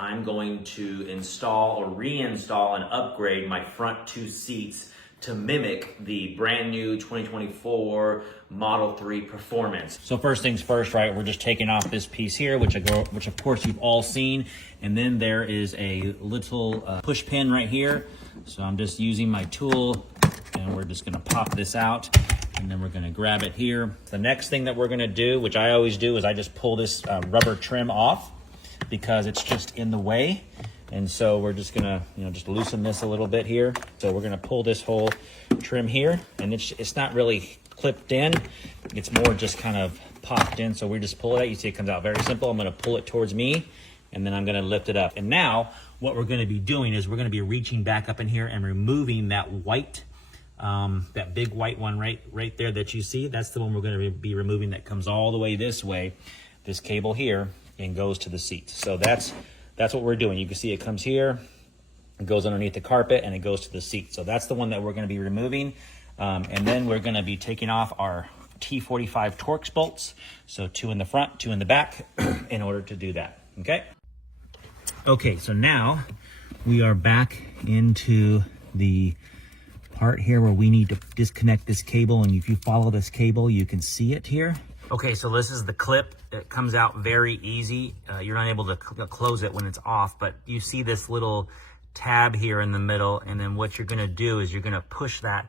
I'm going to install or reinstall and upgrade my front two seats to mimic the brand new 2024 Model 3 Performance. So first things first, right, we're just taking off this piece here, which of course you've all seen. And then there is a little push pin right here. So I'm just using my tool and we're just gonna pop this out and then we're gonna grab it here. The next thing that we're gonna do, which I always do, is I just pull this rubber trim off because it's just in the way. And so we're just gonna, just loosen this a little bit here. So we're gonna pull this whole trim here, and it's not really clipped in. It's more just kind of popped in. So we just pull it out. You see it comes out very simple. I'm gonna pull it towards me, and then I'm gonna lift it up. And now what we're gonna be doing is we're gonna be reaching back up in here and removing that white, that big white one right there that you see. That's the one we're gonna be removing that comes all the way this way, this cable here, and goes to the seat. So that's what we're doing. You can see it comes here, it goes underneath the carpet, and it goes to the seat. So that's the one that we're gonna be removing. And then we're gonna be taking off our T45 Torx bolts. So 2 in the front, 2 in the back, in order to do that, okay? Okay, so now we are back into the part here where we need to disconnect this cable. And if you follow this cable, you can see it here. Okay, so this is the clip. It comes out very easy. You're not able to close it when it's off, but you see this little tab here in the middle, and then what you're gonna do is you're gonna push that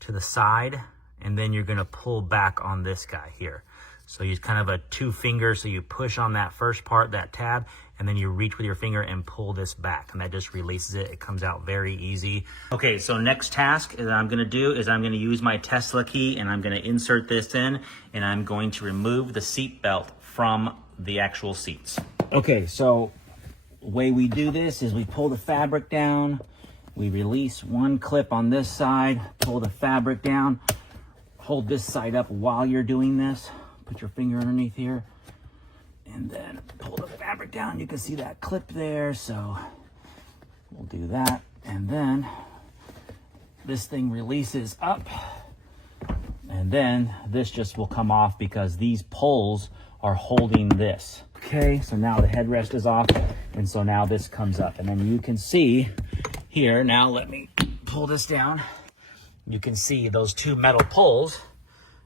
to the side, and then you're gonna pull back on this guy here. So use kind of a 2 finger, so you push on that first part, that tab, and then you reach with your finger and pull this back, and that just releases it. It comes out very easy. Okay, so next task that I'm gonna do is I'm gonna use my Tesla key, and I'm gonna insert this in, and I'm going to remove the seat belt from the actual seats. Okay, so the way we do this is we pull the fabric down, we release one clip on this side, pull the fabric down, hold this side up while you're doing this, put your finger underneath here, and then pull the fabric down. You can see that clip there, so we'll do that. And then this thing releases up, and then this just will come off because these poles are holding this. Okay, so now the headrest is off, and so now this comes up. And then you can see here, now let me pull this down. You can see those 2 metal poles,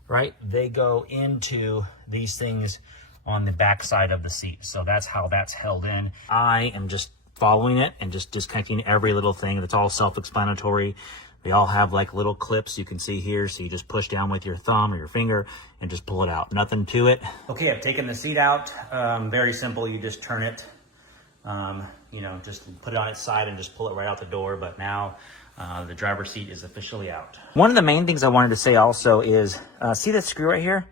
right? They go into these things on the back side of the seat. So that's how that's held in. I am just following it and just disconnecting every little thing. It's all self-explanatory. They all have like little clips you can see here. So you just push down with your thumb or your finger and just pull it out. Nothing to it. Okay, I've taken the seat out. Very simple. You just turn it, just put it on its side and just pull it right out the door. But now the driver's seat is officially out. One of the main things I wanted to say also is, see this screw right here?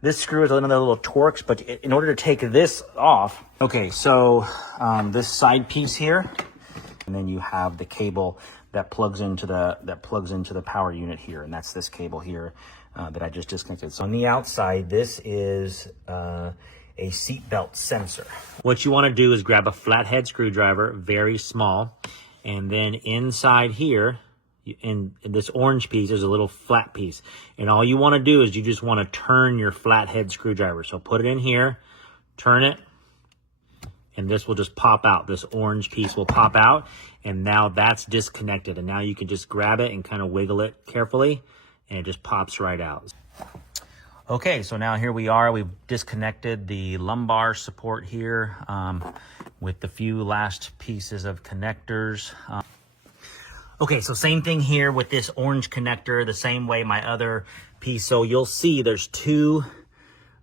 This screw is another little Torx, but in order to take this off, okay, so this side piece here, and then you have the cable that plugs into the power unit here, and that's this cable here that I just disconnected. So on the outside, this is a seat belt sensor. What you want to do is grab a flathead screwdriver, very small, and then inside here, in this orange piece, there's a little flat piece. And all you want to do is you just want to turn your flathead screwdriver. So put it in here, turn it, and this will just pop out. This orange piece will pop out, and now that's disconnected. And now you can just grab it and kind of wiggle it carefully, and it just pops right out. Okay, so now here we are. We've disconnected the lumbar support here with the few last pieces of connectors. Okay, so same thing here with this orange connector, the same way my other piece. So you'll see there's 2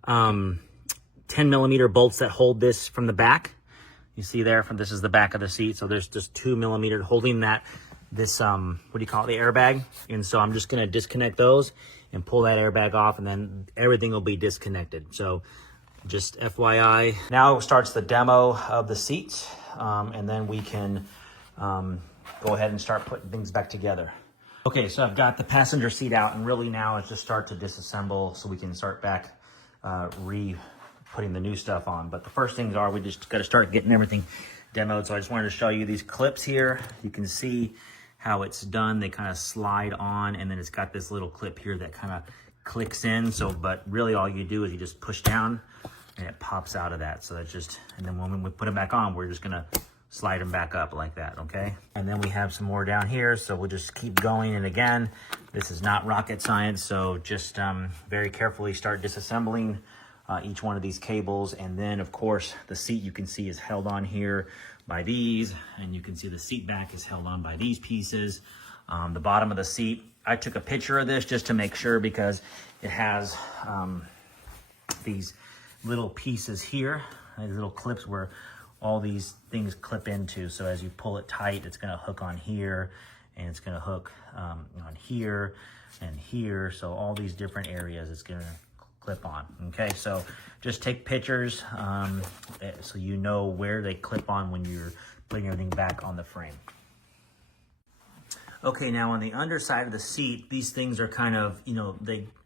10mm bolts that hold this from the back. You see there, this is the back of the seat. So there's just 2mm holding this, what do you call it, the airbag. And so I'm just gonna disconnect those and pull that airbag off, and then everything will be disconnected. So just FYI. Now starts the demo of the seats, and then we can go ahead and start putting things back together. Okay, so I've got the passenger seat out, and really now it's just start to disassemble so we can start back putting the new stuff on. But the first things are we just got to start getting everything demoed. So I just wanted to show you these clips here. You can see how it's done. They kind of slide on, and then it's got this little clip here that kind of clicks in. So, but really all you do is you just push down and it pops out of that. So that's just, and then when we put it back on, we're just gonna slide them back up like that, okay? And then we have some more down here, so we'll just keep going. And again, this is not rocket science, so just very carefully start disassembling each one of these cables. And then of course, the seat you can see is held on here by these, and you can see the seat back is held on by these pieces. The bottom of the seat, I took a picture of this just to make sure, because it has these little pieces here, these little clips where all these things clip into. So as you pull it tight, it's gonna hook on here, and it's gonna hook on here and here. So all these different areas it's gonna clip on, okay? So just take pictures so you know where they clip on when you're putting everything back on the frame. Okay, now on the underside of the seat, these things are kind of, you know,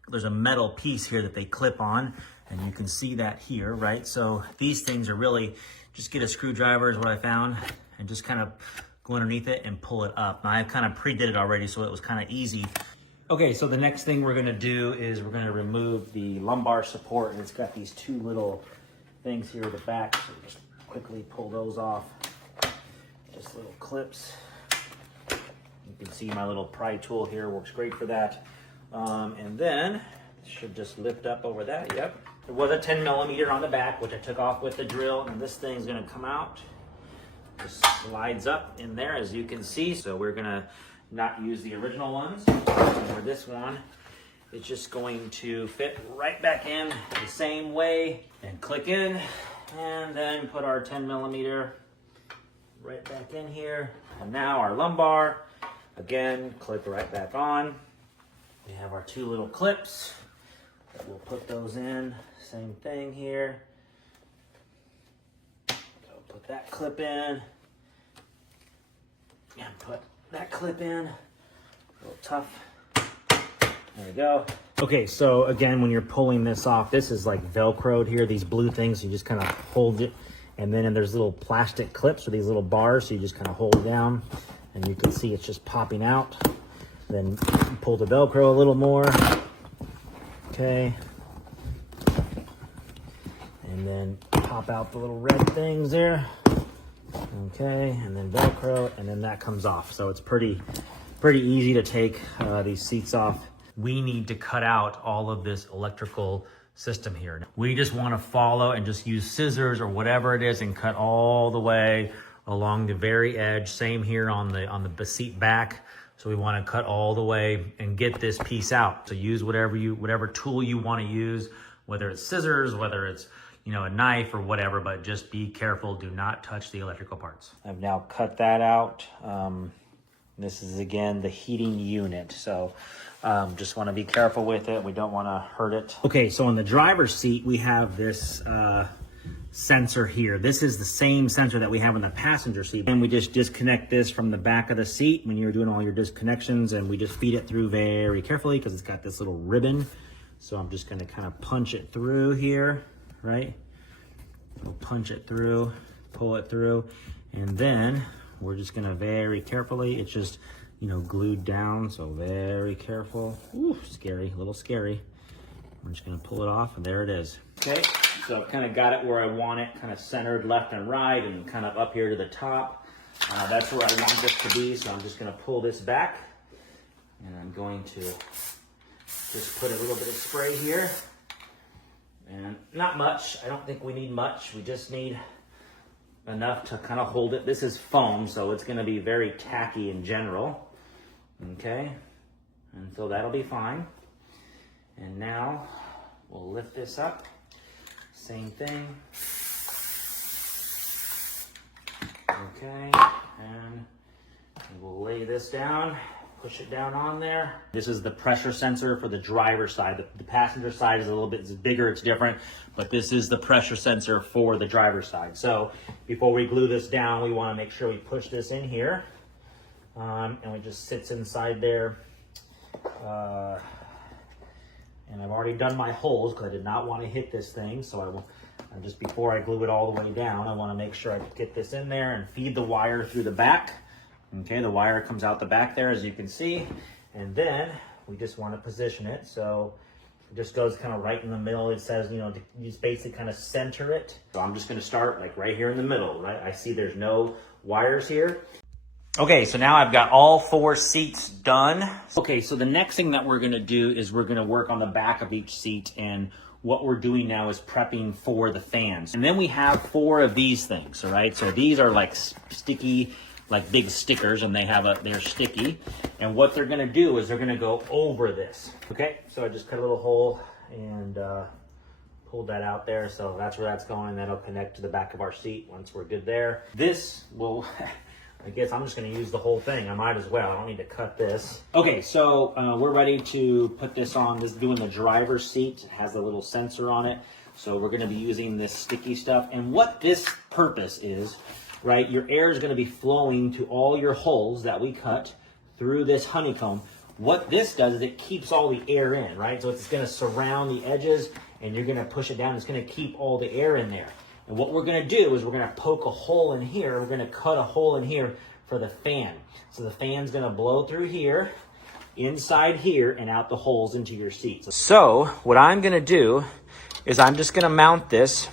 there's a metal piece here that they clip on, and you can see that here, right? So these things are really, just get a screwdriver is what I found, and just kind of go underneath it and pull it up. Now I kind of pre-did it already, so it was kind of easy. Okay, so the next thing we're gonna do is we're gonna remove the lumbar support, and it's got these two little things here at the back, so just quickly pull those off. Just little clips. You can see my little pry tool here works great for that. And then, it should just lift up over that, yep. There was a 10mm on the back, which I took off with the drill, and this thing's gonna come out. Just slides up in there, as you can see. So we're gonna not use the original ones. For this one, it's just going to fit right back in the same way and click in, and then put our 10mm right back in here. And now our lumbar, again, clip right back on. We have our two little clips. We'll put those in, same thing here. So put that clip in, and put that clip in. A little tough. There we go. Okay, so again, when you're pulling this off, this is like Velcroed here, these blue things, you just kind of hold it. And then there's little plastic clips or these little bars, so you just kind of hold it down, and you can see it's just popping out. Then pull the Velcro a little more. Okay. And then pop out the little red things there. Okay, and then Velcro, and then that comes off. So it's pretty easy to take these seats off. We need to cut out all of this electrical system here. We just want to follow and just use scissors or whatever it is and cut all the way along the very edge. Same here on the seat back. So we want to cut all the way and get this piece out. So use whatever tool you want to use, whether it's scissors, whether it's, you know, a knife or whatever, but just be careful. Do not touch the electrical parts. I've now cut that out. This is again the heating unit. So just want to be careful with it. We don't want to hurt it. Okay, so on the driver's seat, we have this sensor here. This is the same sensor that we have in the passenger seat. And we just disconnect this from the back of the seat when you're doing all your disconnections, and we just feed it through very carefully because it's got this little ribbon. So I'm just gonna kind of punch it through here, right? We'll punch it through, pull it through, and then we're just gonna very carefully, it's just, you know, glued down, so very careful. Ooh, scary, a little scary. We're just gonna pull it off, and there it is. Okay, so I've kind of got it where I want it, kind of centered left and right, and kind of up here to the top. That's where I want this to be, so I'm just gonna pull this back, and I'm going to just put a little bit of spray here. And not much, I don't think we need much. We just need enough to kind of hold it. This is foam, so it's gonna be very tacky in general. Okay, and so that'll be fine. And now we'll lift this up. Same thing. Okay, and we'll lay this down, push it down on there. This is the pressure sensor for the driver's side. The passenger side is a little bit bigger, it's different, but this is the pressure sensor for the driver's side. So before we glue this down, we want to make sure we push this in here, and it just sits inside there. And I've already done my holes because I did not want to hit this thing. So just before I glue it all the way down, I want to make sure I get this in there and feed the wire through the back. Okay, the wire comes out the back there, as you can see. And then we just want to position it. So It just goes kind of right in the middle. It says, you just basically kind of center it. So I'm just going to start like right here in the middle, right? I see there's no wires here. Okay, so now I've got all 4 seats done. Okay, so the next thing that we're gonna do is we're gonna work on the back of each seat, and what we're doing now is prepping for the fans. And then we have 4 of these things, all right? So these are like sticky, like big stickers, and they're sticky. And what they're gonna do is they're gonna go over this, okay? So I just cut a little hole and pulled that out there. So that's where that's going. That'll connect to the back of our seat once we're good there. This will, I guess I'm just going to use the whole thing. I might as well. I don't need to cut this. Okay, so we're ready to put this on. This is doing the driver's seat. It has a little sensor on it. So we're going to be using this sticky stuff. And what this purpose is, right, your air is going to be flowing to all your holes that we cut through this honeycomb. What this does is it keeps all the air in, right? So it's going to surround the edges, and you're going to push it down. It's going to keep all the air in there. And what we're going to do is we're going to poke a hole in here. We're going to cut a hole in here for the fan. So the fan's going to blow through here, inside here, and out the holes into your seats. So what I'm going to do is I'm just going to mount this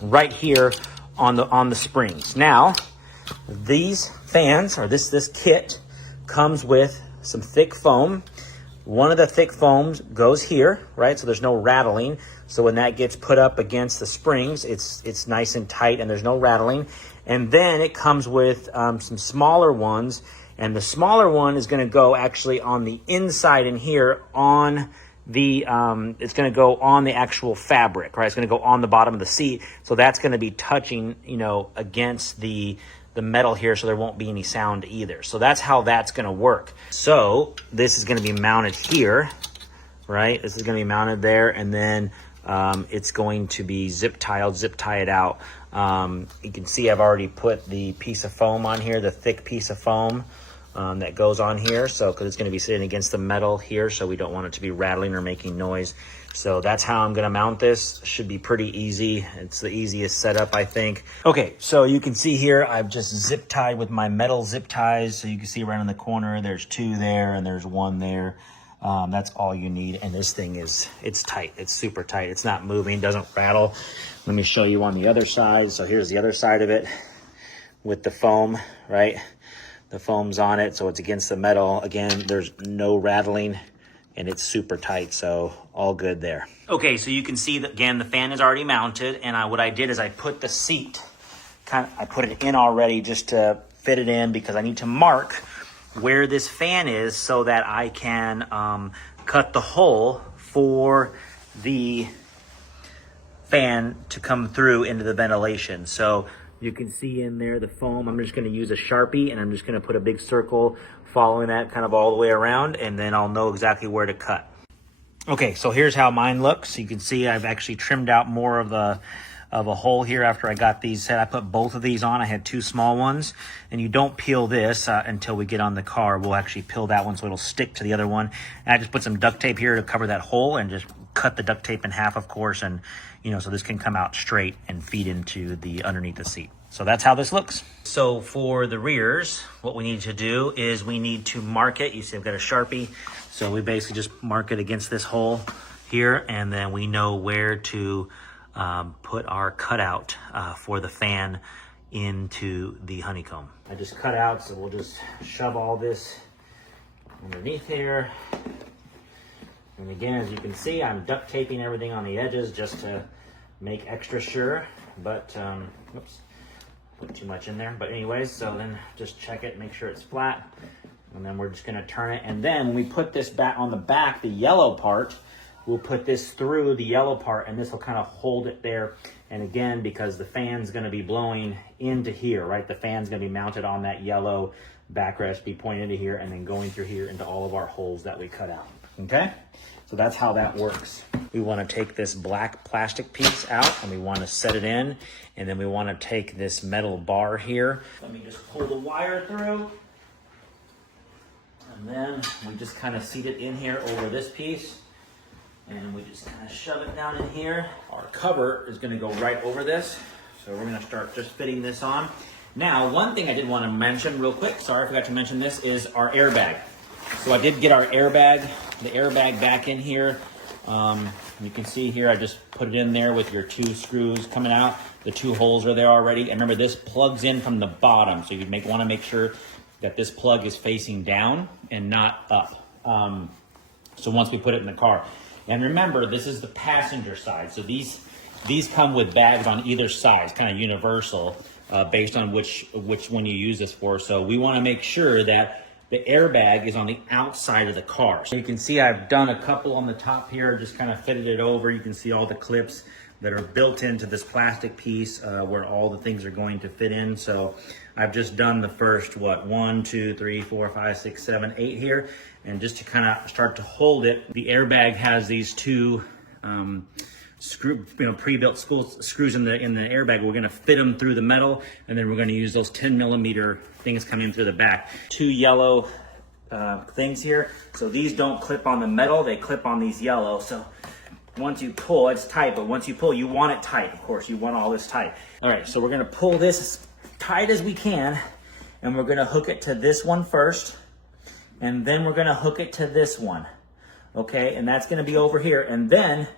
right here on the springs. Now, these fans, or this kit, comes with some thick foam. One of the thick foams goes here, right? So there's no rattling. So when that gets put up against the springs, it's nice and tight and there's no rattling. And then it comes with some smaller ones. And the smaller one is going to go actually on the inside in here on the, it's going to go on the actual fabric, right? It's going to go on the bottom of the seat. So that's going to be touching, against the metal here, so there won't be any sound either. So that's how that's going to work. So this is going to be mounted here, right? This is going to be mounted there, and then it's going to be zip tie it out. You can see I've already put the piece of foam on here, the thick piece of foam that goes on here. So because it's going to be sitting against the metal here, so we don't want it to be rattling or making noise. So that's how I'm going to mount this. Should be pretty easy. It's the easiest setup, I think. Okay, so you can see here, I've just zip tied with my metal zip ties. So you can see right in the corner, there's 2 there and there's 1 there. That's all you need. And this thing it's tight. It's super tight. It's not moving, doesn't rattle. Let me show you on the other side. So here's the other side of it with the foam, right? The foam's on it, so it's against the metal. Again, there's no rattling. And it's super tight, so all good there. Okay, so you can see that, again, the fan is already mounted, and what I did is I put the seat, I put it in already just to fit it in, because I need to mark where this fan is so that I can cut the hole for the fan to come through into the ventilation. So you can see in there the foam. I'm just going to use a Sharpie, and I'm just going to put a big circle following that kind of all the way around, and then I'll know exactly where to cut. Okay, so here's how mine looks. You can see I've actually trimmed out more of a hole here after I got these set. I put both of these on. I had 2 small ones, and you don't peel this until we get on the car. We'll actually peel that one so it'll stick to the other one. And I just put some duct tape here to cover that hole, and just cut the duct tape in half, of course, and so this can come out straight and feed into the underneath the seat. So that's how this looks. So for the rears, what we need to do is we need to mark it. You see I've got a Sharpie. So we basically just mark it against this hole here, and then we know where to put our cutout for the fan into the honeycomb. I just cut out, so we'll just shove all this underneath here. And again, as you can see, I'm duct taping everything on the edges just to make extra sure, but oops. Put too much in there, but anyways, so then just check it, make sure it's flat, and then we're just going to turn it. And then when we put this back on the back, the yellow part, we'll put this through the yellow part, and this will kind of hold it there. And again, because the fan's going to be blowing into here, right? The fan's going to be mounted on that yellow backrest, be pointed into here, and then going through here into all of our holes that we cut out. Okay, so that's how that works. We want to take this black plastic piece out, and we want to set it in, and then we want to take this metal bar here. Let me just pull the wire through, and then we just kind of seat it in here over this piece, and we just kind of shove it down in here. Our cover is going to go right over this, so we're going to start just fitting this on. Now, one thing I did want to mention real quick, sorry I forgot to mention this, is our airbag. So I did get our airbag, the airbag back in here. You can see here, I just put it in there with your 2 screws coming out. The 2 holes are there already. And remember, this plugs in from the bottom. So you want to make sure that this plug is facing down and not up. So once we put it in the car. And remember, this is the passenger side. So these come with bags on either side, kind of universal, based on which one you use this for. So we want to make sure that the airbag is on the outside of the car. So you can see I've done a couple on the top here, just kind of fitted it over. You can see all the clips that are built into this plastic piece where all the things are going to fit in. So I've just done the first, 1, 2, 3, 4, 5, 6, 7, 8 here. And just to kind of start to hold it, the airbag has these 2 pre-built screws in the airbag. We're going to fit them through the metal, and then we're going to use those 10mm things coming through the back. 2 yellow things here. So these don't clip on the metal; they clip on these yellow. So once you pull, it's tight, but once you pull, you want it tight. Of course, you want all this tight. All right, so we're going to pull this as tight as we can, and we're going to hook it to this one first, and then we're going to hook it to this one. Okay, and that's going to be over here, and then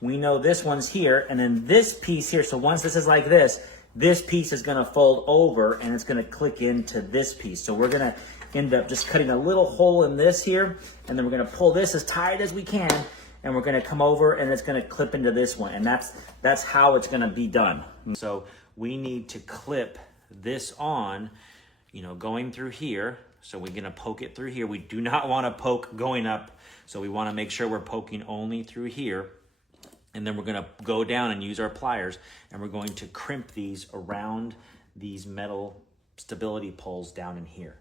we know this one's here, and then this piece here, so once this is like this piece is gonna fold over and it's gonna click into this piece. So we're gonna end up just cutting a little hole in this here, and then we're gonna pull this as tight as we can, and we're gonna come over and it's gonna clip into this one, and that's how it's gonna be done. So we need to clip this on, going through here. So we're gonna poke it through here. We do not wanna poke going up, so we wanna make sure we're poking only through here. And then we're going to go down and use our pliers, and we're going to crimp these around these metal stability poles down in here.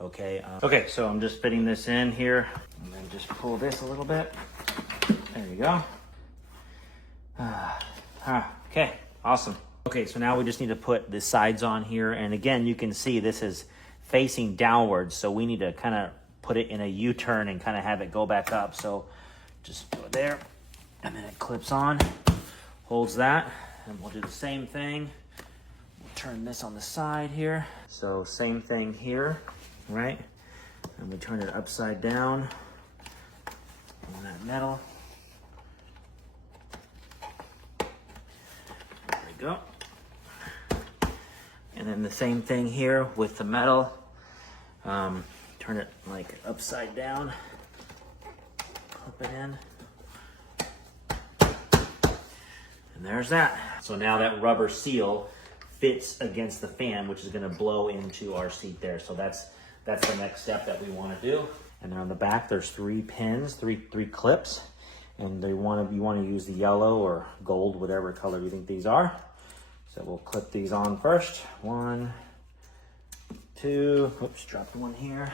Okay. Okay, so I'm just fitting this in here, and then just pull this a little bit. There you go. Okay, awesome. Okay, so now we just need to put the sides on here, and again, you can see this is facing downwards, so we need to kind of put it in a U-turn and kind of have it go back up. So just go there. And then it clips on, holds that, and we'll do the same thing. We'll turn this on the side here. So same thing here, right? And we turn it upside down on that metal. There we go. And then the same thing here with the metal. Turn it like upside down, clip it in. And there's that. So now that rubber seal fits against the fan, which is going to blow into our seat there. So that's the next step that we want to do. And then on the back, there's 3 pins, three clips, and you want to use the yellow or gold, whatever color you think these are. So we'll clip these on first. 1, 2. Oops, dropped one here.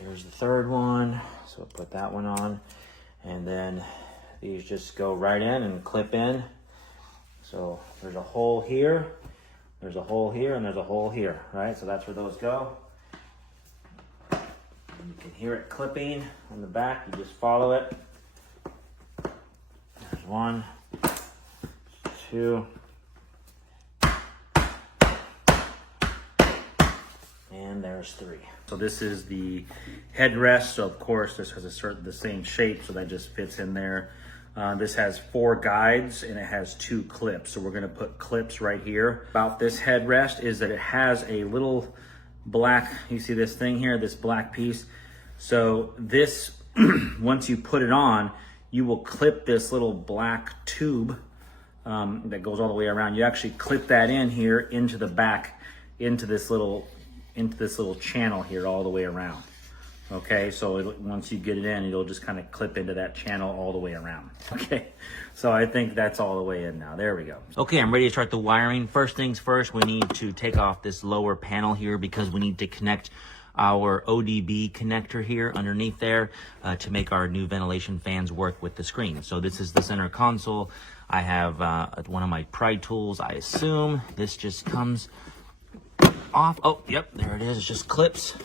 Here's the 3rd one. So we'll put that one on, and then these just go right in and clip in. So there's a hole here, there's a hole here, and there's a hole here, right? So that's where those go. And you can hear it clipping on the back. You just follow it. There's 1, 2, and there's 3. So this is the headrest. So of course this has the same shape, so that just fits in there. This has 4 guides and it has 2 clips. So we're gonna put clips right here. About this headrest is that it has a little black, you see this thing here, this black piece. So this, once you put it on, you will clip this little black tube that goes all the way around. You actually clip that in here into the back, into this little channel here all the way around. Okay, so once you get it in, it'll just kind of clip into that channel all the way around. Okay, so I think that's all the way in now. There we go. Okay, I'm ready to start the wiring. First things first, we need to take off this lower panel here because we need to connect our ODB connector here underneath there to make our new ventilation fans work with the screen. So this is the center console. I have one of my pry tools, I assume. This just comes off. Oh, yep, there it is. It just clips.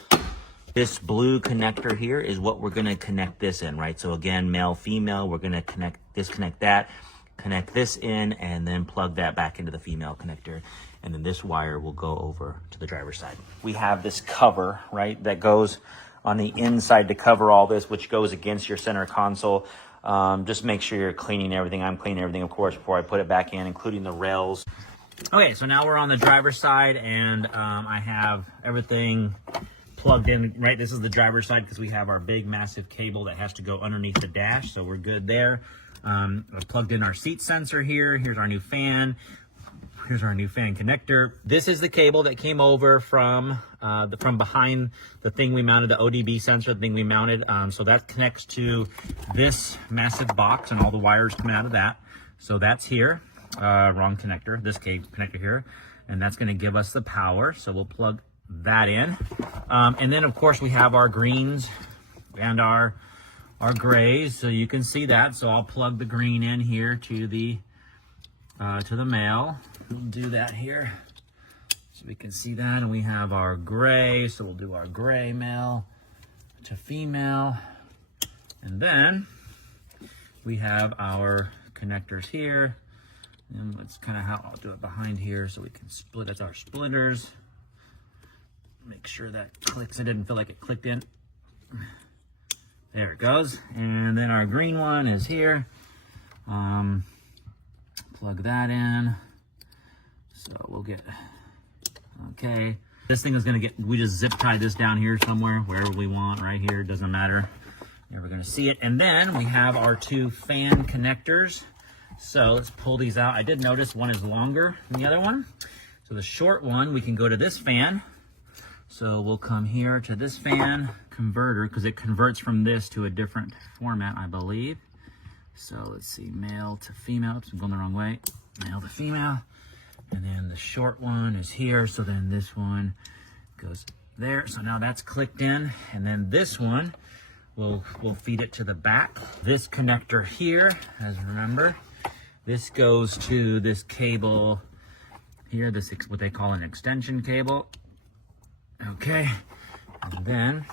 This blue connector here is what we're going to connect this in, right? So again, male, female, we're going to disconnect that, connect this in, and then plug that back into the female connector. And then this wire will go over to the driver's side. We have this cover, right, that goes on the inside to cover all this, which goes against your center console. Just make sure you're cleaning everything. I'm cleaning everything, of course, before I put it back in, including the rails. Okay, so now we're on the driver's side, and I have everything plugged in, right? This is the driver's side because we have our big, massive cable that has to go underneath the dash, so we're good there. I've plugged in our seat sensor here. Here's our new fan. Here's our new fan connector. This is the cable that came over from behind the thing we mounted, the ODB sensor, the thing we mounted. So that connects to this massive box and all the wires coming out of that. So that's here, wrong connector, this cable connector here. And that's gonna give us the power. So we'll plug that in. And then of course we have our greens and our grays. So you can see that. So I'll plug the green in here to the male. We'll do that here so we can see that. And we have our gray, so we'll do our gray male to female. And then we have our connectors here. And that's kind of how I'll do it behind here so we can split. That's our splitters. Make sure that clicks. I didn't feel like it clicked in. There it goes. And then our green one is here. Plug that in. So we'll get, okay. This thing is gonna get, we just zip tie this down here somewhere, wherever we want, right here, doesn't matter. Never gonna see it. And then we have our two fan connectors. So let's pull these out. I did notice one is longer than the other one. So the short one, we can go to this fan. So we'll come here to this fan converter because it converts from this to a different format, I believe. So let's see, male to female. Oops, I'm going the wrong way. Male to female. And then the short one is here. So then this one goes there. So now that's clicked in. And then this one, we'll feed it to the back. This connector here, as remember, this goes to this cable here. This is what they call an extension cable. Okay. And then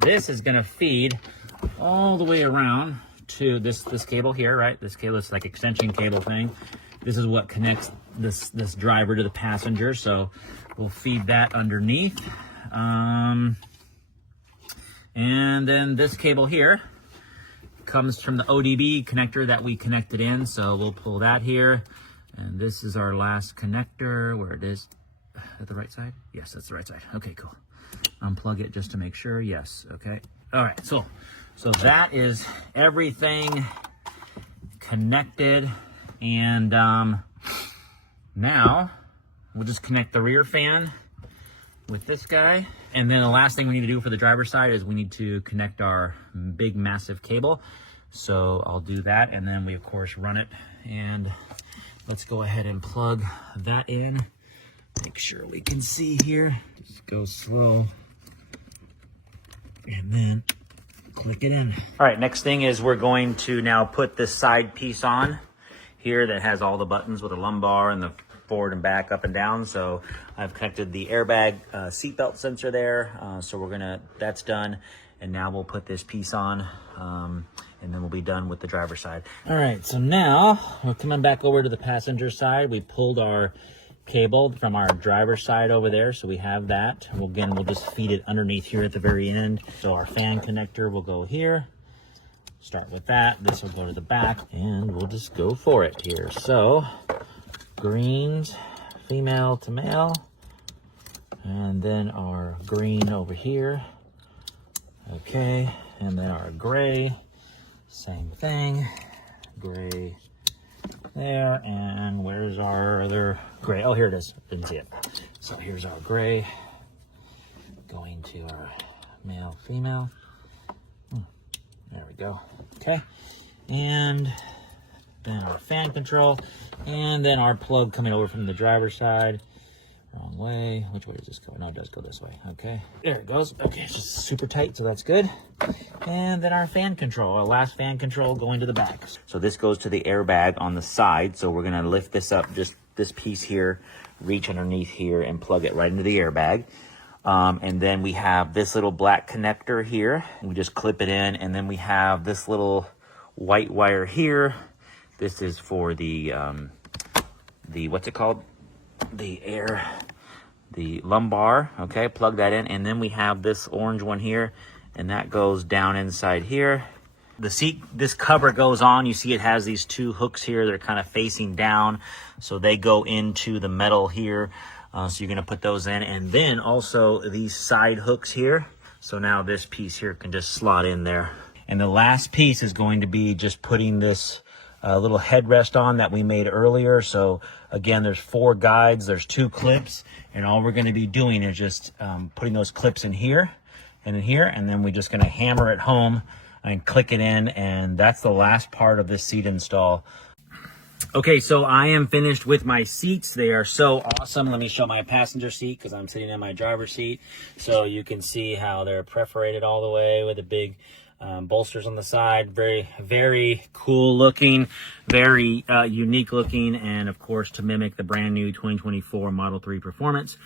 this is going to feed all the way around to this cable here, right? This cable is like extension cable thing. This is what connects this driver to the passenger. So we'll feed that underneath. And then this cable here comes from the ODB connector that we connected in. So we'll pull that here. And this is our last connector where it is. At the right side? Yes, that's the right side. Okay, cool. Unplug it just to make sure. Yes, okay. All right, so that is everything connected. And now we'll just connect the rear fan with this guy. And then the last thing we need to do for the driver's side is we need to connect our big, massive cable. So I'll do that. And then we, of course, run it. And let's go ahead and plug that in. Make sure we can see here. Just go slow. And then click it in. All right, next thing is we're going to now put this side piece on here that has all the buttons with the lumbar and the forward and back, up and down. So I've connected the airbag seatbelt sensor there. So that's done. And now we'll put this piece on and then we'll be done with the driver's side. All right, so now we're coming back over to the passenger side. We pulled our cable from our driver's side over there, so we have that. We'll just feed it underneath here at the very end. So our fan connector will go here. Start with that. This will go to the back, and we'll just go for it here. So greens, female to male, and then our green over here. Okay, and then our gray, same thing. Gray there, and where's our other gray? Oh, here it is. Didn't see it. So here's our gray going to our male, female. There we go. Okay, and then our fan control, and then our plug coming over from the driver's side. Wrong way. Which way does this go? No, it does go this way. Okay, there it goes. Okay, it's just super tight, so that's good. And then our fan control, our last fan control going to the back. So this goes to the airbag on the side. So we're gonna lift this up, just this piece here, reach underneath here and plug it right into the airbag. And then we have this little black connector here. We just clip it in, and then we have this little white wire here. This is for the what's it called? The lumbar. Okay, plug that in, and then we have this orange one here, and that goes down inside here. The seat, this cover goes on. You see it has these two hooks here. They're kind of facing down. So they go into the metal here. So you're going to put those in. And then also these side hooks here. So now this piece here can just slot in there. And the last piece is going to be just putting this little headrest on that we made earlier. So again, there's 4 guides, there's 2 clips, and all we're going to be doing is just putting those clips in here and in here, and then we're just going to hammer it home and click it in, and that's the last part of this seat install. Okay, so I am finished with my seats. They are so awesome. Let me show my passenger seat because I'm sitting in my driver's seat. So you can see how they're perforated all the way with the big bolsters on the side. Very, very cool looking, very unique looking, and of course to mimic the brand new 2024 Model 3 Performance.